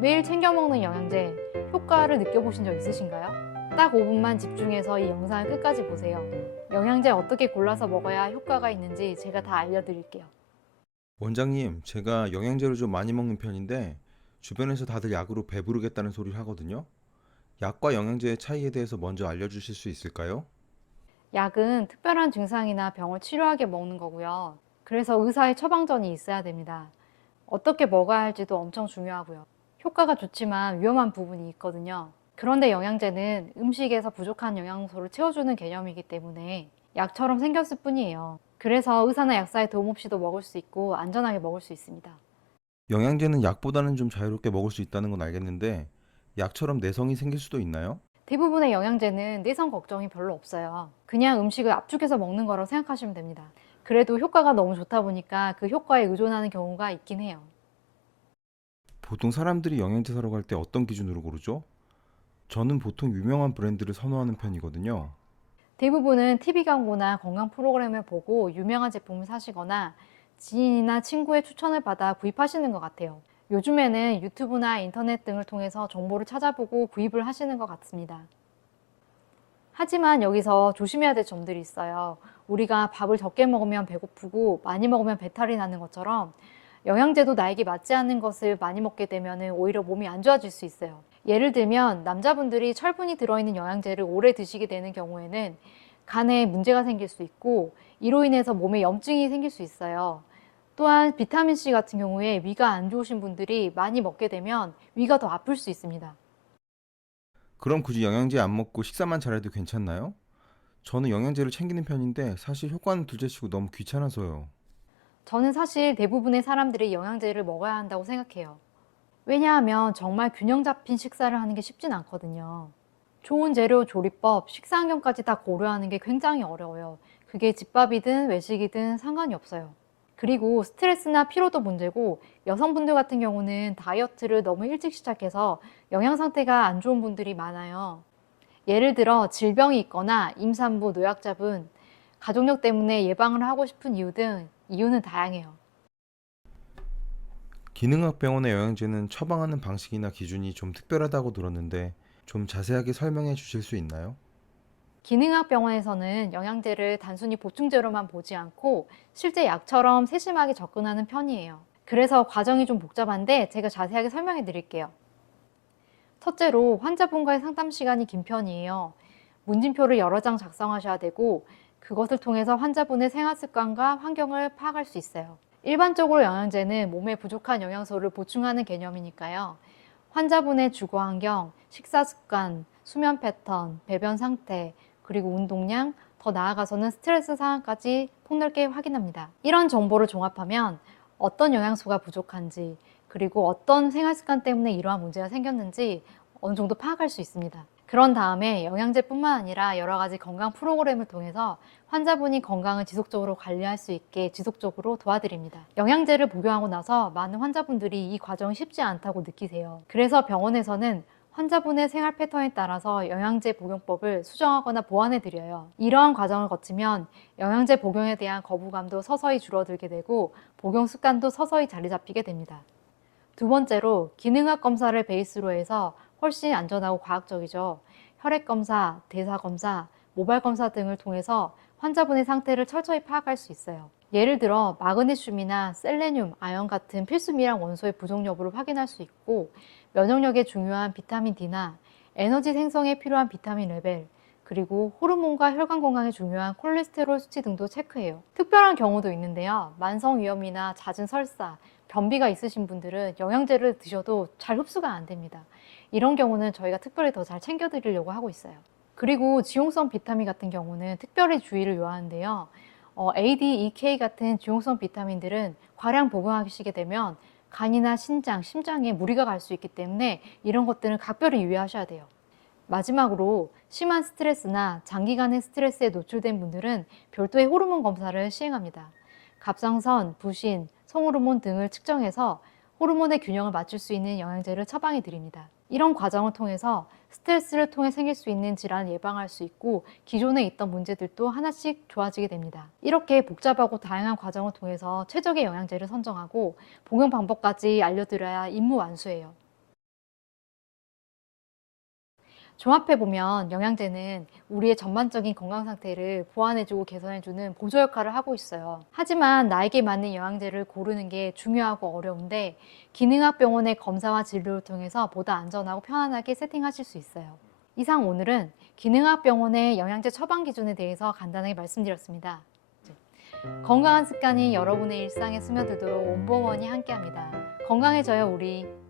매일 챙겨 먹는 영양제, 효과를 느껴보신 적 있으신가요? 딱 5분만 집중해서 이 영상을 끝까지 보세요. 영양제 어떻게 골라서 먹어야 효과가 있는지 제가 다 알려드릴게요. 원장님, 제가 영양제를 좀 많이 먹는 편인데 주변에서 다들 약으로 배부르겠다는 소리를 하거든요. 약과 영양제의 차이에 대해서 먼저 알려주실 수 있을까요? 약은 특별한 증상이나 병을 치료하게 먹는 거고요. 그래서 의사의 처방전이 있어야 됩니다. 어떻게 먹어야 할지도 엄청 중요하고요. 효과가 좋지만 위험한 부분이 있거든요. 그런데 영양제는 음식에서 부족한 영양소를 채워주는 개념이기 때문에 약처럼 생겼을 뿐이에요. 그래서 의사나 약사의 도움 없이도 먹을 수 있고 안전하게 먹을 수 있습니다. 영양제는 약보다는 좀 자유롭게 먹을 수 있다는 건 알겠는데 약처럼 내성이 생길 수도 있나요? 대부분의 영양제는 내성 걱정이 별로 없어요. 그냥 음식을 압축해서 먹는 거라고 생각하시면 됩니다. 그래도 효과가 너무 좋다 보니까 그 효과에 의존하는 경우가 있긴 해요. 보통 사람들이 영양제 사러 갈 때 어떤 기준으로 고르죠? 저는 보통 유명한 브랜드를 선호하는 편이거든요. 대부분은 TV 광고나 건강 프로그램을 보고 유명한 제품을 사시거나 지인이나 친구의 추천을 받아 구입하시는 것 같아요. 요즘에는 유튜브나 인터넷 등을 통해서 정보를 찾아보고 구입을 하시는 것 같습니다. 하지만 여기서 조심해야 될 점들이 있어요. 우리가 밥을 적게 먹으면 배고프고 많이 먹으면 배탈이 나는 것처럼 영양제도 나에게 맞지 않는 것을 많이 먹게 되면 오히려 몸이 안 좋아질 수 있어요. 예를 들면 남자분들이 철분이 들어있는 영양제를 오래 드시게 되는 경우에는 간에 문제가 생길 수 있고 이로 인해서 몸에 염증이 생길 수 있어요. 또한 비타민C 같은 경우에 위가 안 좋으신 분들이 많이 먹게 되면 위가 더 아플 수 있습니다. 그럼 굳이 영양제 안 먹고 식사만 잘해도 괜찮나요? 저는 영양제를 챙기는 편인데 사실 효과는 둘째치고 너무 귀찮아서요. 저는 사실 대부분의 사람들이 영양제를 먹어야 한다고 생각해요. 왜냐하면 정말 균형 잡힌 식사를 하는 게 쉽진 않거든요. 좋은 재료, 조리법, 식사 환경까지 다 고려하는 게 굉장히 어려워요. 그게 집밥이든 외식이든 상관이 없어요. 그리고 스트레스나 피로도 문제고 여성분들 같은 경우는 다이어트를 너무 일찍 시작해서 영양 상태가 안 좋은 분들이 많아요. 예를 들어 질병이 있거나 임산부, 노약자분, 가족력 때문에 예방을 하고 싶은 이유 등 이유는 다양해요. 기능학 병원의 영양제는 처방하는 방식이나 기준이 좀 특별하다고 들었는데 좀 자세하게 설명해 주실 수 있나요? 기능학 병원에서는 영양제를 단순히 보충제로만 보지 않고 실제 약처럼 세심하게 접근하는 편이에요. 그래서 과정이 좀 복잡한데 제가 자세하게 설명해 드릴게요. 첫째로 환자분과의 상담 시간이 긴 편이에요. 문진표를 여러 장 작성하셔야 되고 그것을 통해서 환자분의 생활 습관과 환경을 파악할 수 있어요. 일반적으로 영양제는 몸에 부족한 영양소를 보충하는 개념이니까요. 환자분의 주거 환경, 식사 습관, 수면 패턴, 배변 상태, 그리고 운동량, 더 나아가서는 스트레스 상황까지 폭넓게 확인합니다. 이런 정보를 종합하면 어떤 영양소가 부족한지, 그리고 어떤 생활 습관 때문에 이러한 문제가 생겼는지 어느 정도 파악할 수 있습니다. 그런 다음에 영양제뿐만 아니라 여러 가지 건강 프로그램을 통해서 환자분이 건강을 지속적으로 관리할 수 있게 지속적으로 도와드립니다. 영양제를 복용하고 나서 많은 환자분들이 이 과정이 쉽지 않다고 느끼세요. 그래서 병원에서는 환자분의 생활 패턴에 따라서 영양제 복용법을 수정하거나 보완해 드려요. 이러한 과정을 거치면 영양제 복용에 대한 거부감도 서서히 줄어들게 되고 복용 습관도 서서히 자리 잡히게 됩니다. 두 번째로 기능학 검사를 베이스로 해서 훨씬 안전하고 과학적이죠. 혈액 검사, 대사 검사, 모발 검사 등을 통해서 환자분의 상태를 철저히 파악할 수 있어요. 예를 들어 마그네슘이나 셀레늄, 아연 같은 필수 미량 원소의 부족 여부를 확인할 수 있고 면역력에 중요한 비타민 D나 에너지 생성에 필요한 비타민 레벨, 그리고 호르몬과 혈관 건강에 중요한 콜레스테롤 수치 등도 체크해요. 특별한 경우도 있는데요. 만성 위염이나 잦은 설사, 변비가 있으신 분들은 영양제를 드셔도 잘 흡수가 안 됩니다. 이런 경우는 저희가 특별히 더 잘 챙겨드리려고 하고 있어요. 그리고 지용성 비타민 같은 경우는 특별히 주의를 요하는데요. A, D, E, K 같은 지용성 비타민들은 과량 복용하시게 되면 간이나 신장, 심장에 무리가 갈 수 있기 때문에 이런 것들은 각별히 유의하셔야 돼요. 마지막으로 심한 스트레스나 장기간의 스트레스에 노출된 분들은 별도의 호르몬 검사를 시행합니다. 갑상선, 부신, 성호르몬 등을 측정해서 호르몬의 균형을 맞출 수 있는 영양제를 처방해 드립니다. 이런 과정을 통해서 스트레스를 통해 생길 수 있는 질환을 예방할 수 있고 기존에 있던 문제들도 하나씩 좋아지게 됩니다. 이렇게 복잡하고 다양한 과정을 통해서 최적의 영양제를 선정하고 복용 방법까지 알려드려야 임무 완수예요. 종합해보면 영양제는 우리의 전반적인 건강 상태를 보완해주고 개선해주는 보조 역할을 하고 있어요. 하지만 나에게 맞는 영양제를 고르는 게 중요하고 어려운데 기능학 병원의 검사와 진료를 통해서 보다 안전하고 편안하게 세팅하실 수 있어요. 이상 오늘은 기능학 병원의 영양제 처방 기준에 대해서 간단하게 말씀드렸습니다. 건강한 습관이 여러분의 일상에 스며들도록 온보원이 함께합니다. 건강해져요 우리.